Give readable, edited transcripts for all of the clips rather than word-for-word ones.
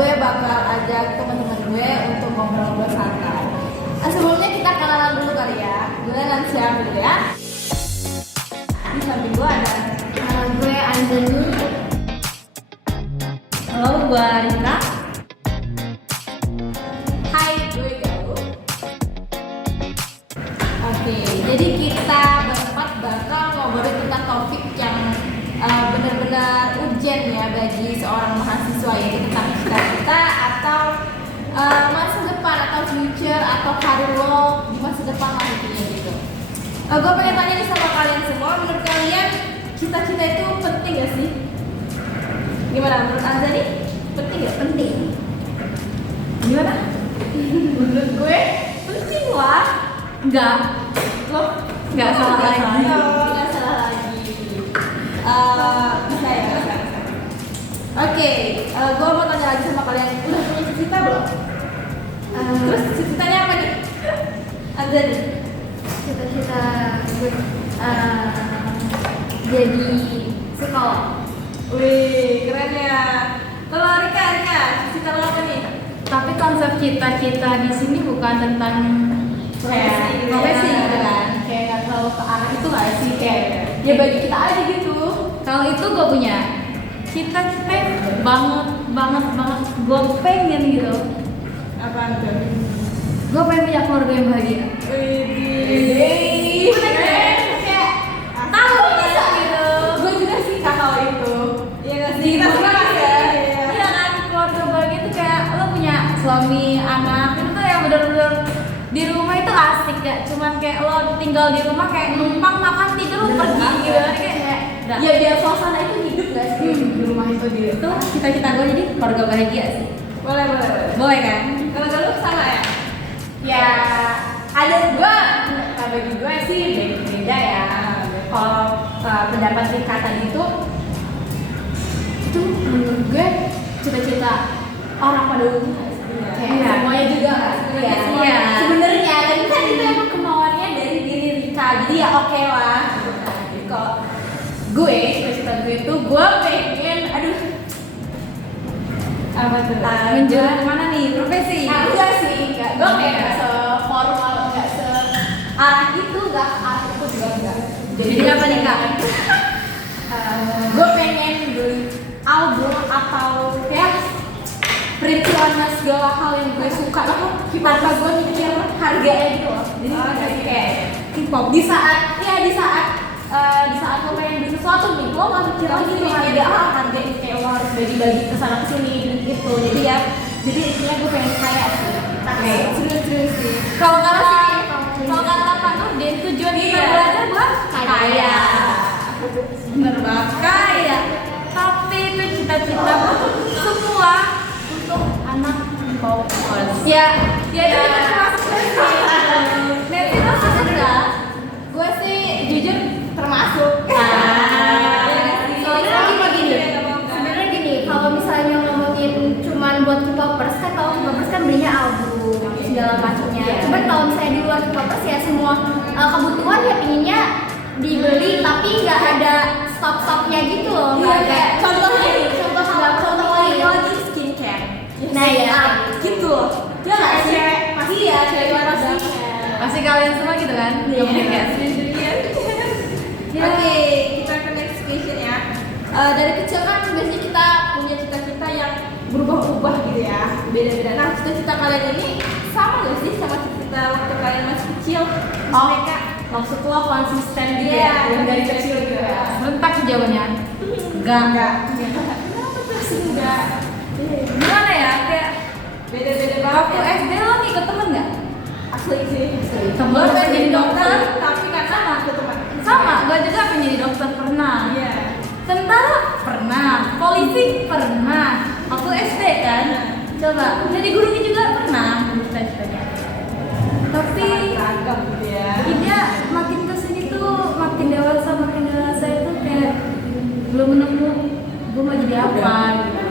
gue bakal ajak teman-teman gue untuk ngobrol-ngobrol santai. Sebelumnya kita kenalan dulu kali ya. Gue Lansia dulu ya. Di samping gue ada Gue Anjani. Halo, gue Rika. Hai, gue Galuh. Oke, jadi kita berempat bakal ngobrolin tentang topik yang benar-benar ujian ya bagi seorang mahasiswa, yaitu tentang cita-cita atau masa depan atau future atau karir lo di masa depan lah intinya gitu. Gue pengen tanya nih sama kalian semua, menurut kalian cita-cita itu penting gak sih? Gimana menurut Anza nih? Penting gak? Penting. Gimana? Menurut gue penting lah. Enggak, Loh? enggak salah lagi. Nggak salah lagi. Bisa ya? Oke, gue mau tanya lagi sama kalian. Udah punya cita-cita belum? Terus cita-citanya apa nih? Anza nih? Cita-cita gue jadi psikolog. Wih, keren ya. Kalau Rika, cita lo apa nih? Tapi konsep cita-cita di sini bukan tentang Profesi gitu kan? Kayak nggak terlalu ke arah itu nggak sih? Kayak ya bagi kita aja gitu. Kalau itu gue punya cita-cita banget. Gue pengen gitu. Apaan tuh? Gue pengen punya keluarga yang bahagia. Wih, keren. Kayak tahu bisa gitu. Gue juga sih tahu itu. Iya nggak sih? Kita suka ya. Iya kan, keluarga bahagia itu kayak lo punya suami, anak, itu tuh yang bener-bener di rumah itu asik ya. Cuman kayak lo tinggal di rumah kayak numpang makan tidur lo pergi gitu kan kayak Ya biar suasana itu hidup nggak sih di rumah itu dia. itu cita-cita gue jadi keluarga bahagia sih. Boleh. Boleh kan? Kalau lu sama ya? Ya ada gue. Bagi gue sih beda ya. Kalau pendapat Rika tadi itu menurut gue cita-cita orang pada umumnya. Kayak Iya. semuanya juga nggak sih? Iya. Semuanya. Sebenarnya tapi kan itu emang kemauannya dari diri Rika. Jadi ya oke lah. Jadi kalau gue cita-cita gue itu gue pengen apa tuh? Menjual kemana nih? Profesi? Enggak sih, enggak. Gue kayak nggak seformal, nggak searah itu, nggak ke arah itu juga enggak. Jadi apa nih Kak? Gue pengen beli album atau kayak perintilan segala hal yang gue suka itu tanpa gue mikir harganya gitu loh. Jadi kayak K-pop di saat lo pengen beli sesuatu nih, lo nggak mikir lagi nih harga ini kayak lo harus bagi-bagi kesana kesini gitu. Jadi intinya gue pengen kaya sih. Tapi serius sih. Kalau kata Pak Nurdin, tujuan kita belajar buat kaya. Bener banget. Kaya. Tapi itu cita-cita semua untuk anak Popers. Ya itu termasuk sih. Nanti lo enggak? Gue sih jujur termasuk. Sebenarnya gini, kalau misalnya ngomongin cuman buat K-popers kan, kalau K-popers kan belinya album segala macamnya. Cuman kalau misalnya di luar K-popers ya semua kebutuhan ya pinginnya dibeli, tapi nggak ada stop-stopnya gitu loh. Nggak ada. Contoh lagi skincare. Nah ya, Gitu loh. Dia nggak cewek pasti ya cewek pasti. Pasti kalian semua gitu kan? Iya. Mungkin ya. Oke, kita ke next question ya. Dari kecil kan biasanya kita punya cita-cita yang berubah-ubah gitu ya, beda-beda. Nah, cita-cita kalian ini sama gak sih sama cita-cita waktu kalian masih kecil? Mereka Maksud lo konsisten gitu Iya, ya? yang dari kecil gitu ya. Serentak sih jawabannya. Enggak. Kenapa tuh sih enggak? Gimana ya? Kayak Beda-beda waktu banget. SD lo ngikut temen nggak? Asli sih. Temen Gue pengen pengen jadi dokter. tapi karena aku teman. Sama, gue juga pengen jadi dokter pernah. Iya. Tentara pernah, polisi pernah. Waktu SD kan. Coba, jadi gurunya juga pernah cita-citanya. Tapi Agak gitu ya. dia makin kesini tuh makin dewasa itu kayak belum nemu gue mau jadi apa gitu.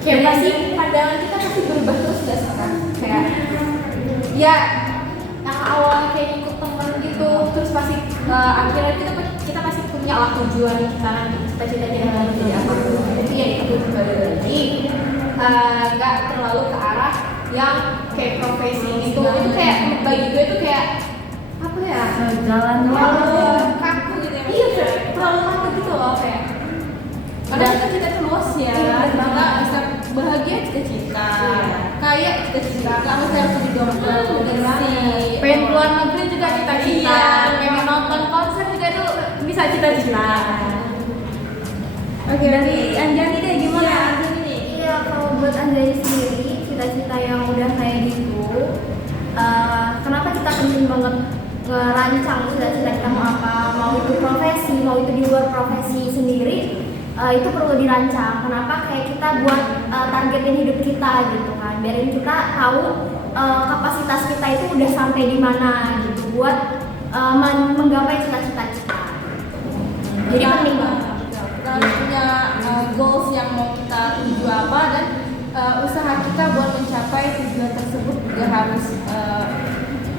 Kayak pasti pandangan kita pasti berubah terus gak sih kan? Kayak ya yang awalnya kayak ikut temen gitu, terus pasti akhirnya kita pasti punya lah tujuan kita nanti cita-cita kita nanti jadi apa. Jadi ya itu kembali lagi terlalu ke arah yang kayak profesi gitu. Itu kayak bagi gue itu kayak apa ya? Jalan Kaku gitu ya. Iya, terlalu kaku gitu loh kayak. Padahal cita-cita itu luas ya. Kita bisa bahagia cita-cita, kaya cita-cita, nggak mesti harus jadi dokter, polisi. pengen keluar negeri juga cita-cita, pengen nonton konser juga itu bisa cita-cita. Oke, dari Anjani deh gimana? Iya, kalau buat Anjani sendiri, cita-cita yang udah kayak gitu, kenapa kita penting banget ngerancang cita-cita kita mau apa, mau itu profesi, mau itu di luar profesi sendiri, itu perlu dirancang. Kenapa? Kayak kita buat targetin hidup kita gitu kan, biarin kita tahu kapasitas kita itu udah sampai di mana gitu, buat menggapai cita-cita kita. Jadi penting banget. Kita harus punya goals yang mau kita tuju apa, dan usaha kita buat mencapai tujuan tersebut juga harus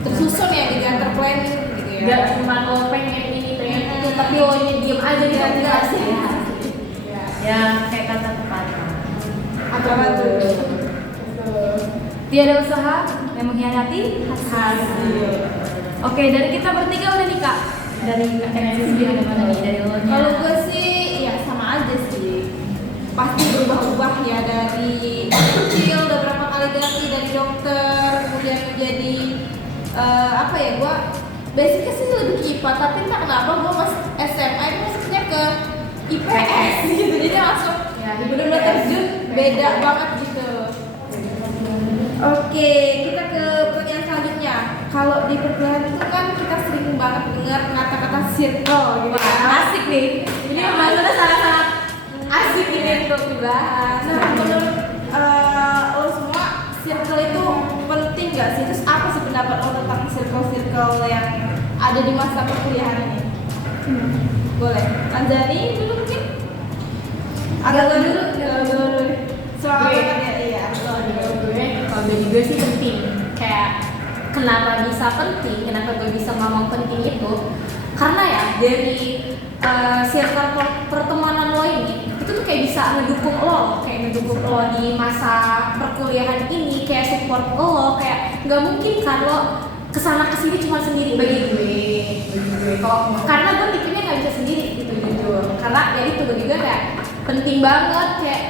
tersusun ya, juga terplanning gitu ya. Gak cuma lo pengen ini pengen itu tapi lo diem aja gitu enggak sih Ya, kayak kata pepatah. Apa tuh? Tiada usaha yang mengkhianati hasil. Oke, dari kita bertiga udah nih Kak. Dari Kak Sisi ada mana nih dari lo nya? Kalau gue sih ya sama aja sih. Pasti berubah-ubah ya, dari kecil udah berapa kali ganti dari dokter kemudian menjadi apa ya, gue basicnya sih lebih ke IPA, tapi entah kenapa gue pas SMA itu masuknya ke IPS gitu, jadi langsung Ya, bener-bener terjun beda banget gitu. Oke, kita ke pertanyaan selanjutnya. Kalau di perkuliahan itu kan kita sering banget dengar kata-kata circle gitu. Wah, asik nih. Ini maksudnya sangat-sangat asik ini untuk dibahas. Nah, menurut lo semua, circle itu penting nggak sih? Terus apa sih pendapat lo tentang circle-circle yang ada di masa perkuliahan ini? Boleh, Anjani dulu mungkin? Agak lo dulu, dulu. Soal Gue. kan ya, iya. Lo dulu. kalau gue juga sih penting. Kayak kenapa bisa penting, kenapa gue bisa ngomong penting itu karena ya dari circle pertemanan lo ini itu tuh kayak bisa ngedukung lo, kayak ngedukung lo di masa perkuliahan ini, kayak support lo, kayak nggak mungkin kan lo kesana kesini cuma sendiri. Bagi gue kalau karena gue tipenya nggak bisa sendiri gitu jujur, karena ya itu gue juga kayak penting banget kayak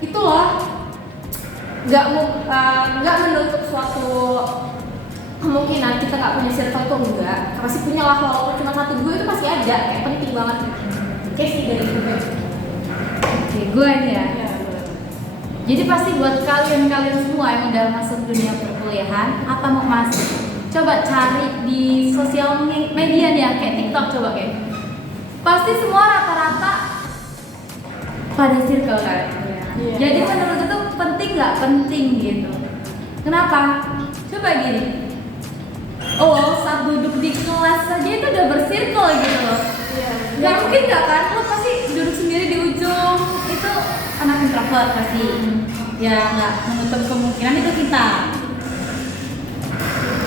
itu loh, nggak menutup suatu kemungkinan kita nggak punya circle tuh, enggak, pasti punya lah, walaupun cuma satu gue itu masih ada, kayak penting banget. Oke sih dari gue. Oke, gue ini ya. Jadi pasti buat kalian semua yang udah masuk dunia perkuliahan atau mau masuk, coba cari di sosial media nih ya, kayak TikTok coba kayak. Pasti semua rata-rata pada circle kan. Iya. Jadi menurut itu penting nggak penting gitu. Kenapa? Coba gini. Oh, saat duduk di kelas saja itu udah bersirkel gitu loh. Iya. Gak mungkin gak kan? Lo pasti duduk sendiri di ujung. Itu anak introvert pasti. Ya nggak menutup kemungkinan itu kita.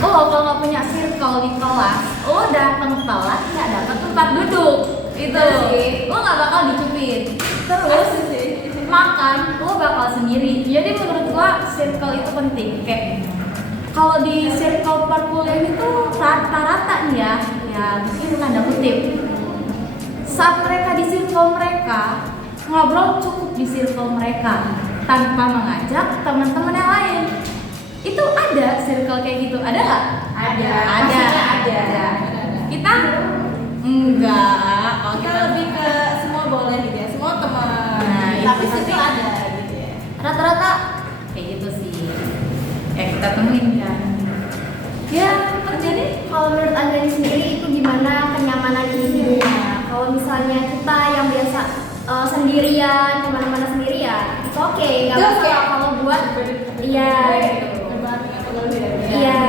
Oh, kalau nggak punya circle di kelas, lo datang kelas nggak dapat tempat duduk. Itu lo nggak bakal dicupin. Terus makan lo bakal sendiri. Jadi menurut gua circle itu penting. Kayak kalau di circle perkuliahan itu rata-rata nih ya mungkin tanda kutip, saat mereka di circle mereka ngobrol cukup di circle mereka tanpa mengajak teman-teman yang lain. Itu ada circle kayak gitu, ada nggak? Ada. Ada. Kita enggak. Oh, Kita lebih ke semua boleh gitu ya, semua teman. Nah, Tapi itu situ pasti. ada gitu ya. Rata-rata kayak gitu sih. Kita temuin kan. Ya, Jadi kalau menurut Anjani sendiri itu gimana kenyamanan individunya? Kalau misalnya kita yang biasa sendirian, kemana-mana sendiri ya, itu oke, nggak Itu masalah. oke. Kalau buat, iya, gitu. Iya,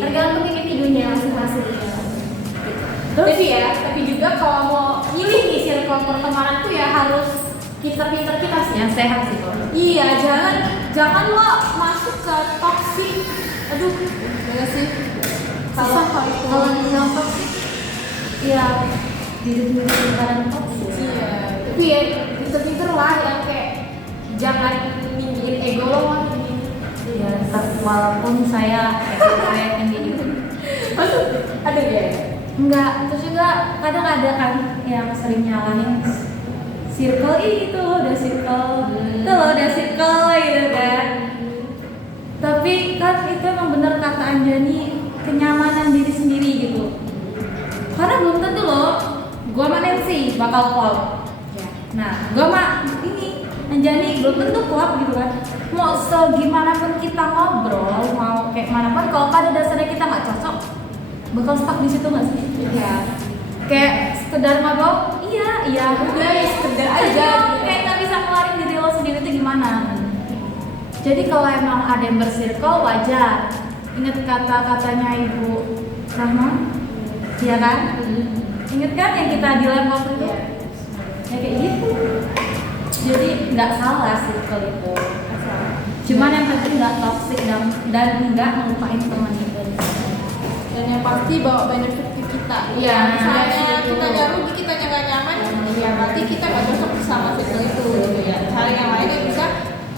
tergantung individunya masing-masing. Tapi juga kalau mau pilih nih circle pertemanan tuh ya harus pinter-pinter kita sih. yang sehat sih kok. Iya, jangan lo masuk ke toxic. Aduh, Enggak sih? susah kalau itu. Kalau yang toksik, ya diri sekarang toksik. Iya, tapi ya pinter-pinter lah yang kayak jangan ninggiin ego lo lah. walaupun saya yakin gini. Maksud ada gak? Enggak, terus juga kadang ada kan yang sering nyalahin circle, itu lo udah circle, itu lo udah circle gitu kan. Tapi kan itu emang bener kata Anjani, kenyamanan diri sendiri gitu. Karena belum tentu lo, gua sama Nancy bakal klop. Nah, gua sama ini Anjani belum tentu klop gitu kan. Mau segimana pun kita ngobrol, mau kayak mana pun, kalau pada dasarnya kita nggak cocok, bakal stuck di situ nggak sih? Iya. Kayak sekedar ngobrol, iya Udah ya sekedar aja. kayak nggak bisa ngeluarin diri lo sendiri itu gimana. Jadi kalau emang ada yang bersirkel wajar. Ingat kata-katanya Ibu Rahma, iya kan? Ingat kan yang kita di lab waktu itu? Ya kayak gitu. Jadi nggak salah circle itu. Cuman yang penting nggak toxic dan nggak melupain teman itu. Dan yang pasti bawa benefit ke kita. Iya, Misalnya itu. kita nggak rugi, kita nggak nyaman, ya berarti kita nggak cocok sama circle itu gitu ya. Cari yang lain yang bisa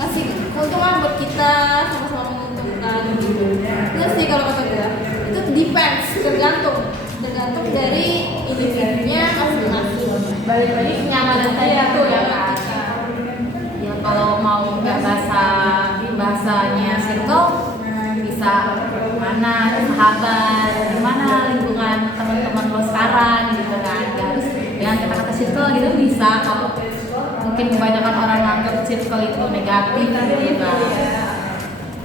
ngasih keuntungan buat kita, sama-sama menguntungkan gitu. Terus sih kalau kata gue, itu depends, tergantung dari individunya masing-masing. Balik lagi kenyamanan tadi itu ya kan. Ya kalau mau nggak bahasanya circle, bisa mana sahabat, gimana lingkungan teman-teman lo sekarang gitu kan. Gak harus dengan kata-kata circle gitu bisa. Kalau mungkin kebanyakan orang nganggap circle itu negatif gitu kan.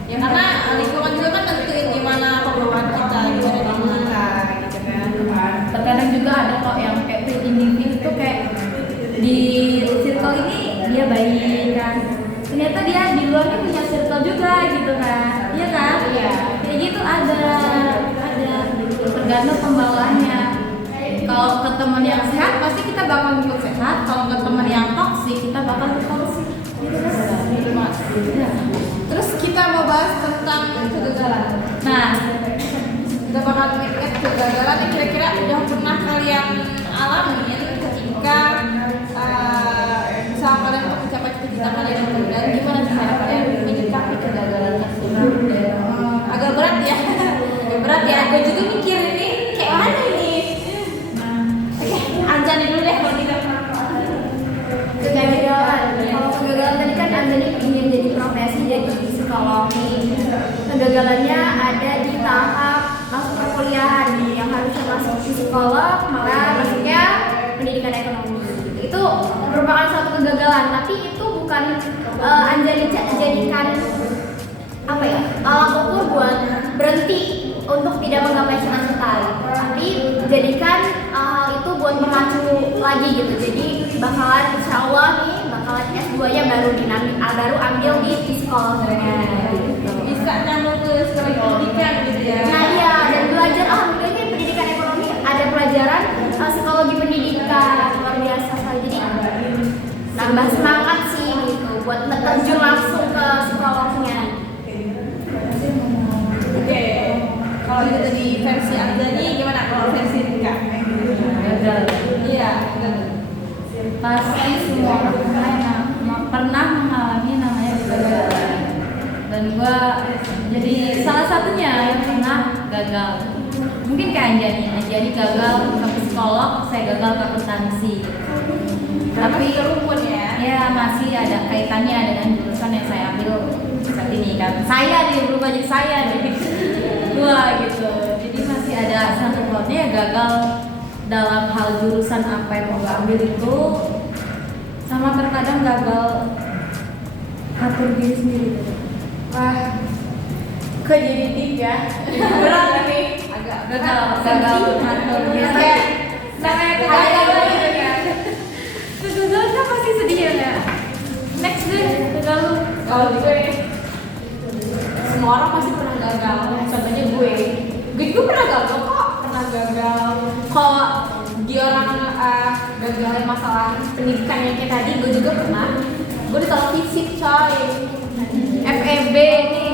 Ya karena lingkungan juga kan nentuin gimana pembawaan kita, gimana kita gitu kan. Terkadang juga ada kok yang kayak individu tuh kayak di circle ini dia baik kan, ternyata dia di luarnya punya circle juga gitu kan, iya kan? Iya. Kayak gitu ada gitu, tergantung pembawaannya. Kalau ke teman yang sehat pasti kita bakal ikut sehat, kalau ke teman yang toksik kita bakal ikut toksik gitu kan? Ya. Terus kita mau bahas tentang kegagalan. Nah, Kita bakal ingat kegagalan yang kira-kira udah pernah kalian alamin ketika usaha kalian untuk mencapai cita-cita kalian itu, dan gimana cara kalian menyikapi kegagalan tersebut. Agak berat ya, agak berat ya. Gue juga mikir ini kayak mana ini. Oke, Anjani dulu deh kalau gitu. Kegagalan. Kalau kegagalan tadi kan Anjani ingin jadi profesi jadi psikolog. Kegagalannya ada di tahap masuk perkuliahan nih, yang harusnya masuk psikolog malah masuknya pendidikan ekonomi. Itu merupakan suatu kegagalan, tapi itu bukan Anjani jadikan apa ya alat ukur buat berhenti untuk tidak menggapai cita-cita, tapi jadikan hal itu buat memacu lagi gitu. Jadi bakalan insya Allah nih bakalan S2 nya baru ambil di psikolognya gitu. Bisa nyambung ke sekolah pendidikan gitu ya. Nah iya, dan belajar alhamdulillah pendidikan ekonomi ada pelajaran psikologi pendidikan, luar biasa sekali. Jadi nambah semangat sih gitu buat terjun langsung ke psikolognya. Oke, kalau itu tadi versi Anjani, gimana kalau versi Rika? gagal. Iya, Pasti semua orang pernah mengalami namanya kegagalan. Dan gua jadi salah satunya yang pernah gagal. Mungkin kayak Anjani gagal ke psikolog, saya gagal ke akuntansi. Tapi rumpun ya. ya masih ada kaitannya dengan jurusan yang saya ambil saat ini kan. Saya berubah jadi saya nih. Wah gitu. Jadi masih ada satu plotnya ya gagal dalam hal jurusan apa yang mau gua ambil itu, sama terkadang gagal atur diri sendiri. Wah, kok jadi deep ya? Berat nih. Agak Gagal atur diri. Kayak namanya kegagalan gitu kan. Kegagalannya pasti sedih ya nggak? Next deh, gagal lu. Kalau gue, semua orang pasti pernah gagal. Contohnya gue juga pernah gagal kok, pernah gagal. Kalau di orang gagal masalah pendidikan yang kayak tadi, gue juga pernah. Gue ditolak fisik coy. FEB nih.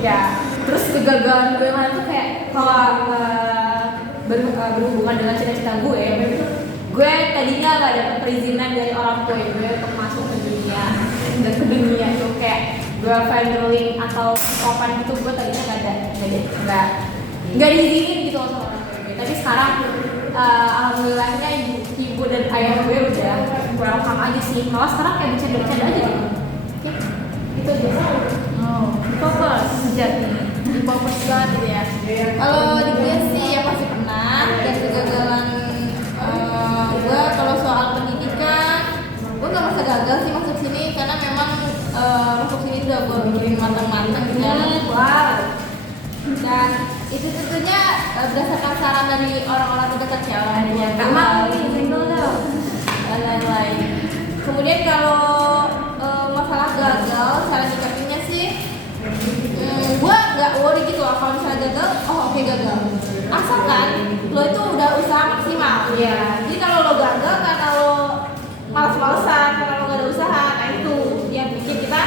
Ya, terus kegagalan gue mana tuh kayak kalau berhubungan dengan cita-cita gue tadinya gak dapet perizinan dari orang tua gue untuk masuk ke dunia itu kayak gue fangirling atau kopan gitu, gue tadinya nggak diizinin gitu loh sama orang tua gue. Tapi sekarang alhamdulillahnya ibu dan ayah gue udah welcome aja sih, malah sekarang kayak bercanda-bercanda aja gitu. Oke, itu aja. Oh, fokus sejati. Fokus banget gitu ya. Kalau di gue sih ya pasti pernah, dan kegagalan gue kalau soal pendidikan, gue gak merasa gagal sih masuk sini karena memang masuk sini udah gue pikirin matang-matang gitu ya. Wow. Dan itu tentunya berdasarkan saran dari orang-orang terdekat ya, orang tua Kak Mang nih, single dong. dan lain-lain. Kemudian kalau masalah gagal, cara nyikapinnya sih, gue nggak worry gitu loh. Kalau misalnya gagal, oh oke gagal. Asalkan lo itu udah usaha maksimal. Iya. Jadi kalau lo gagal karena lo malas-malasan, karena lo gak ada usaha, nah itu yang bikin kita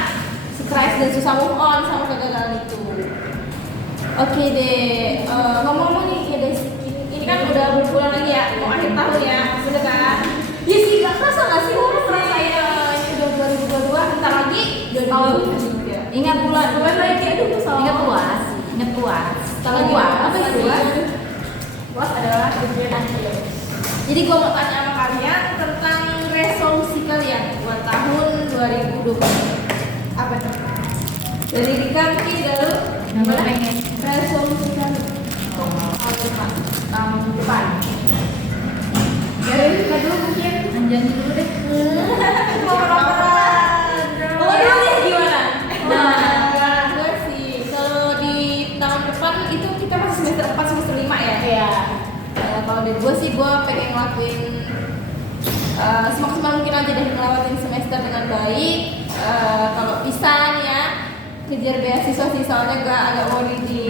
stres dan susah move on sama kegagalan itu. Oke deh, ngomong-ngomong nih ya guys, ini kan udah berbulan lagi ya, mau akhir tahun ya, bener kan? Iya sih, gak kerasa gak sih? Gue merasa ya, ini udah 2022, bentar lagi udah tahun. Ingat bulan lagi, aduh Ingat puas. Ingat puas. Tahun Puas. apa itu puas? Puas adalah tujuan akhir. Jadi gue mau tanya sama kalian tentang resolusi kalian buat tahun 2020. Apa tuh? Dari Rika mungkin dulu. Yang lo pengen. Resolusi kalian tahun depan. Dari Rika dulu mungkin. Anjani dulu deh. Oh dulu deh gimana? Nah, gue sih kalau di tahun depan itu kita masih semester 4 semester 5 ya. Iya. Kalau dari gue sih gue pengen ngelakuin semaksimal mungkin aja deh ngelewatin semester dengan baik. Kalau bisa nih ya kejar beasiswa sih, soalnya gue agak worry di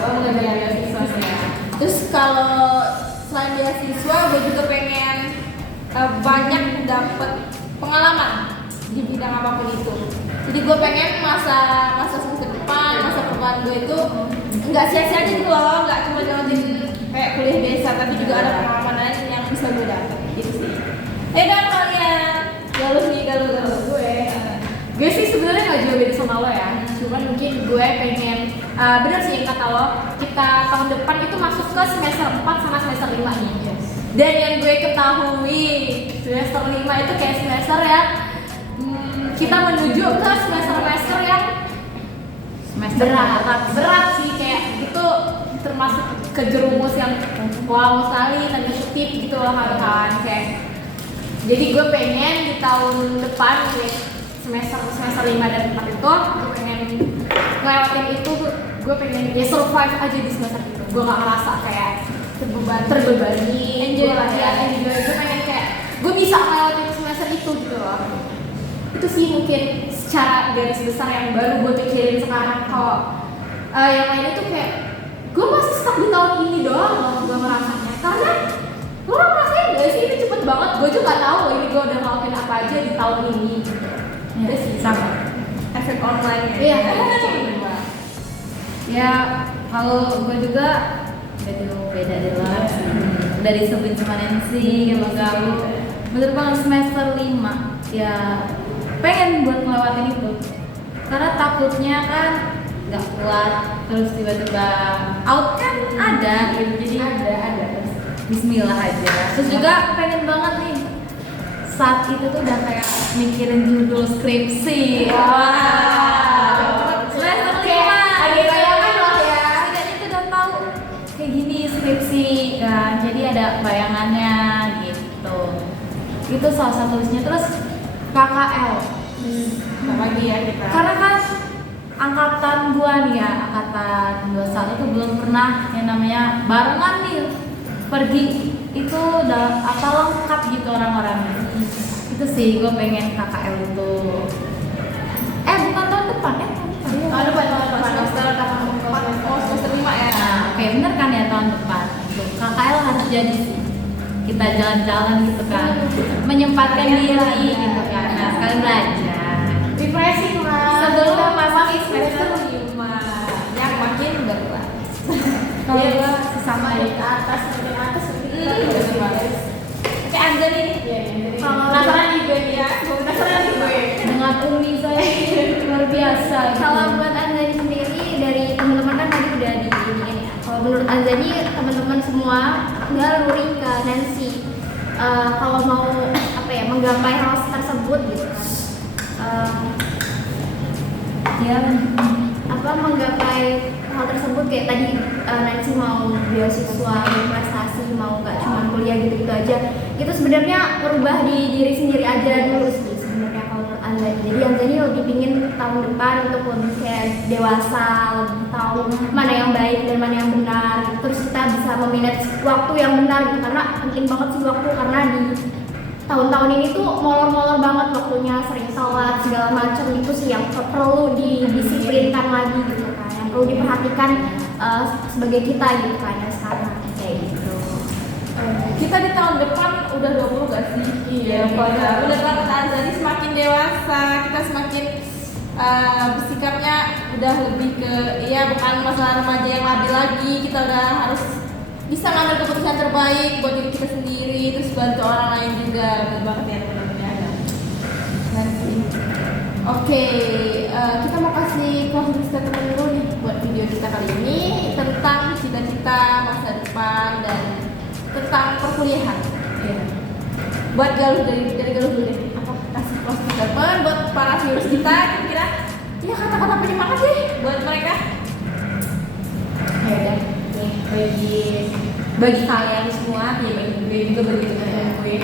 mengejar beasiswa sih. Terus kalau selain beasiswa gue juga pengen banyak dapet pengalaman di bidang apapun itu. Jadi gue pengen masa semester depan, masa perkuliahan gue itu nggak sia-sia aja gitu loh, nggak cuma dapetin kayak kuliah biasa, tapi juga ada pengalaman lain yang bisa gue dapet gitu sih. Dan kalian galuh nih, galuh gue. Gue sih sebenarnya nggak jauh beda sama lo ya, cuman mungkin gue pengen bener sih yang kata lo, kita tahun depan itu masuk ke semester 4 sama semester 5 nih. Dan yang gue ketahui semester 5 itu kayak semester ya kita menuju ke semester yang berat sih, kayak itu termasuk kejerumus yang wow sekali, tanda kutip gitu loh kan, kayak jadi gue pengen di tahun depan semester 5 dan 4 itu gue pengen ngelewatin itu, gue pengen ya survive aja di semester itu, gue gak ngerasa kayak terbebani, enjoy lah ya, enjoy, gue pengen kayak gue bisa ngelewatin semester itu gitu loh. Itu sih mungkin secara garis besar yang baru gue pikirin sekarang. Kalau yang lainnya tuh kayak gue masih stuck di tahun ini doang loh gue ngerasanya, karena lo ngerasain gak sih ini cepet banget, gue juga gak tahu ini gue udah ngelakuin apa aja di tahun ini gitu. Ya, sih sama. Efek online ya. Iya. Ya, kalau gue juga beda deh lah. Dari sebelum sih kalau galuh. Bener banget semester 5 ya pengen buat ngelewatin itu. Karena takutnya kan nggak kuat terus tiba-tiba out kan ada gitu, jadi ada terus Bismillah aja. Terus juga pengen banget nih saat itu tuh udah kayak mikirin judul skripsi. Semester 5 ada bayangan lah ya. setidaknya tuh udah tahu kayak gini skripsi kan, jadi ada bayangannya gitu. Itu salah satu listnya. Terus KKL Lagi ya kita. karena kan angkatan gua nih ya, angkatan 21 itu belum pernah yang namanya barengan nih pergi, itu udah apa lengkap gitu orang-orangnya. Itu sih gua pengen KKL itu. Bukan tahun depan ya? Tahun depan semester 5 ya. Nah, oke, bener kan ya tahun depan. Tuh, KKL harus jadi sih. Kita jalan-jalan gitu kan, menyempatkan diri gitu kan. Nah, sekalian belajar. Refreshing lah. Sebelum masuk semester 5 Yang makin berat. Kalau Iya, gua sesama dari ya. atas makin atas Kayak Anda nih. penasaran juga nih ya, gue penasaran nih gue. Dengan umi saya luar biasa. biasa gitu. Kalau buat Anzani sendiri dari teman-teman kan tadi udah diiniin ya. Kalau menurut Anzani teman-teman semua nggak luring ke Nancy. Kalau mau apa ya menggapai hal tersebut gitu kan. Ya, Apa menggapai hal tersebut kayak tadi Nancy mau beasiswa, investasi, mau nggak cuma kuliah gitu-gitu aja. Itu sebenarnya merubah di diri sendiri aja dulu sih sebenarnya kalau menurut Anzani. Jadi Anzani lebih pingin tahun depan untuk lebih kayak dewasa, lebih tahu mana yang baik dan mana yang benar. Gitu. Terus kita bisa memanage waktu yang benar gitu karena penting banget sih waktu karena di tahun-tahun ini tuh molor-molor banget waktunya, sering telat segala macam. Itu sih yang perlu didisiplinkan lagi gitu kan, yang perlu diperhatikan sebagai kita gitu kan yang sekarang kayak gitu. Kita di tahun depan udah 20 gak sih? Iya, Bener banget Anzani semakin dewasa, kita semakin bersikapnya udah lebih ke ya bukan masalah remaja yang labil lagi, kita udah harus bisa ngambil keputusan terbaik buat diri kita sendiri, terus bantu orang lain juga. Bener banget ya teman-teman ya. Nanti. Oke, kita mau kasih closing statement dulu nih buat video kita kali ini tentang cita-cita masa depan dan tentang perkuliahan. iya. Buat Galuh dari Galuh dulu deh. Apa kasih closing statement buat para viewers kita kira-kira ya kata-kata penyemangat deh buat mereka. Ya udah nih bagi kalian semua ya bagi gue juga bagi teman gue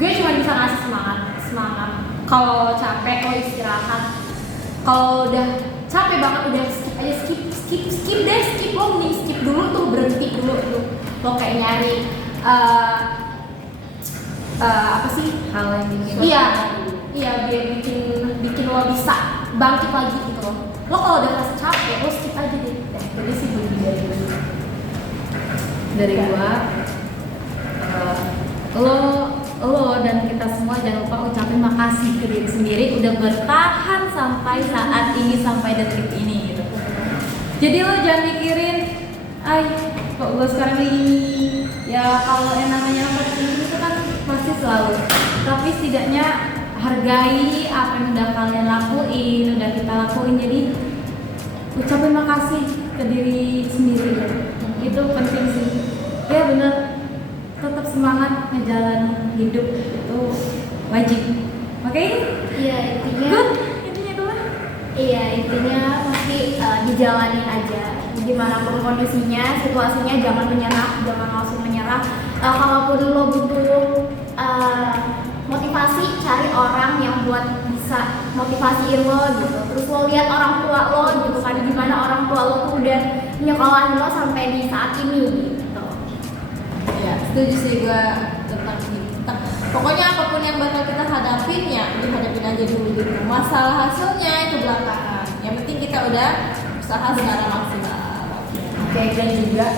gue cuma bisa ngasih semangat kalau capek lo istirahat, kalau udah capek banget udah skip aja skip lo mending skip dulu tuh, berhenti dulu tuh lo kayak nyari apa sih Hal yang bikin iya biar bikin lo bisa bangkit lagi gitu loh. Lo kalau udah merasa capek lo skip aja deh. Jadi sih begitu Dari gua, lo dan kita semua jangan lupa ucapin makasih ke diri sendiri udah bertahan sampai saat ini, sampai detik ini gitu. Jadi lo jangan mikirin, kok gue sekarang ini ya, kalau yang namanya overthinking itu kan pasti selalu, tapi setidaknya hargai apa yang udah kalian lakuin, udah kita lakuin. Jadi ucapin makasih ke diri sendiri ya. Itu penting sih ya, bener, tetap semangat ngejalanin hidup itu wajib. Oke? Iya intinya. Good. Intinya itu lah. Iya intinya pasti dijalanin aja. Dimanapun kondisinya, situasinya jangan menyerah, jangan langsung menyerah. Kalaupun lo butuh motivasi, cari orang yang buat bisa motivasiin lo gitu. Terus lo lihat orang tua lo gitu kan, gimana orang tua lo tuh udah nyekolahin lo sampai di saat ini gitu. Ya, setuju sih gue tentang ini. Pokoknya apapun yang bakal kita hadapin ya, dihadapin aja dulu gitu. Masalah hasilnya itu belakangan. Yang penting kita udah usaha secara maksimal. Oke, dan juga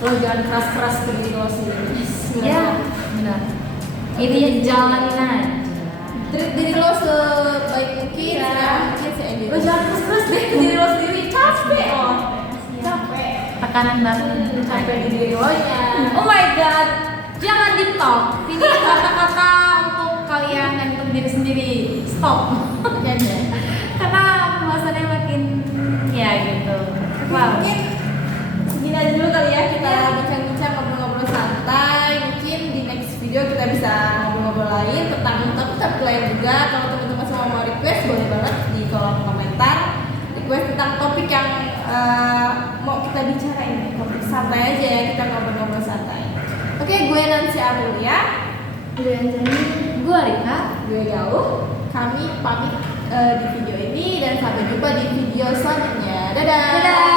lo jangan keras-keras ke diri lo sendiri. Ya, benar. Intinya jalanin aja. Treat diri lo sebaik mungkin, Iya. mungkin seenggak. Lo jangan keras-keras deh ke diri lo sendiri, capek lo. Capek. Tekanan banget. Capek di diri lo nya. Oh my god, jangan di top. Ini kata-kata untuk kalian dan untuk diri sendiri. Stop. Karena pembahasannya makin ya gitu. Wow. Mungkin segini aja dulu kali ya, kita bincang-bincang, ngobrol-ngobrol santai. Mungkin di next video kita bisa ngobrol-ngobrol lain tentang topik-topik lain juga. Kalau teman-teman semua mau request, boleh banget di kolom komentar. Request tentang topik yang mau kita bicarain, topik santai aja ya, kita ngobrol-ngobrol santai. Oke, gue Nancy Amelia, Gue Anzani. Gue Rika. gue Galuh. Kami pamit di video ini dan sampai jumpa di video selanjutnya. Dadah. Dadah.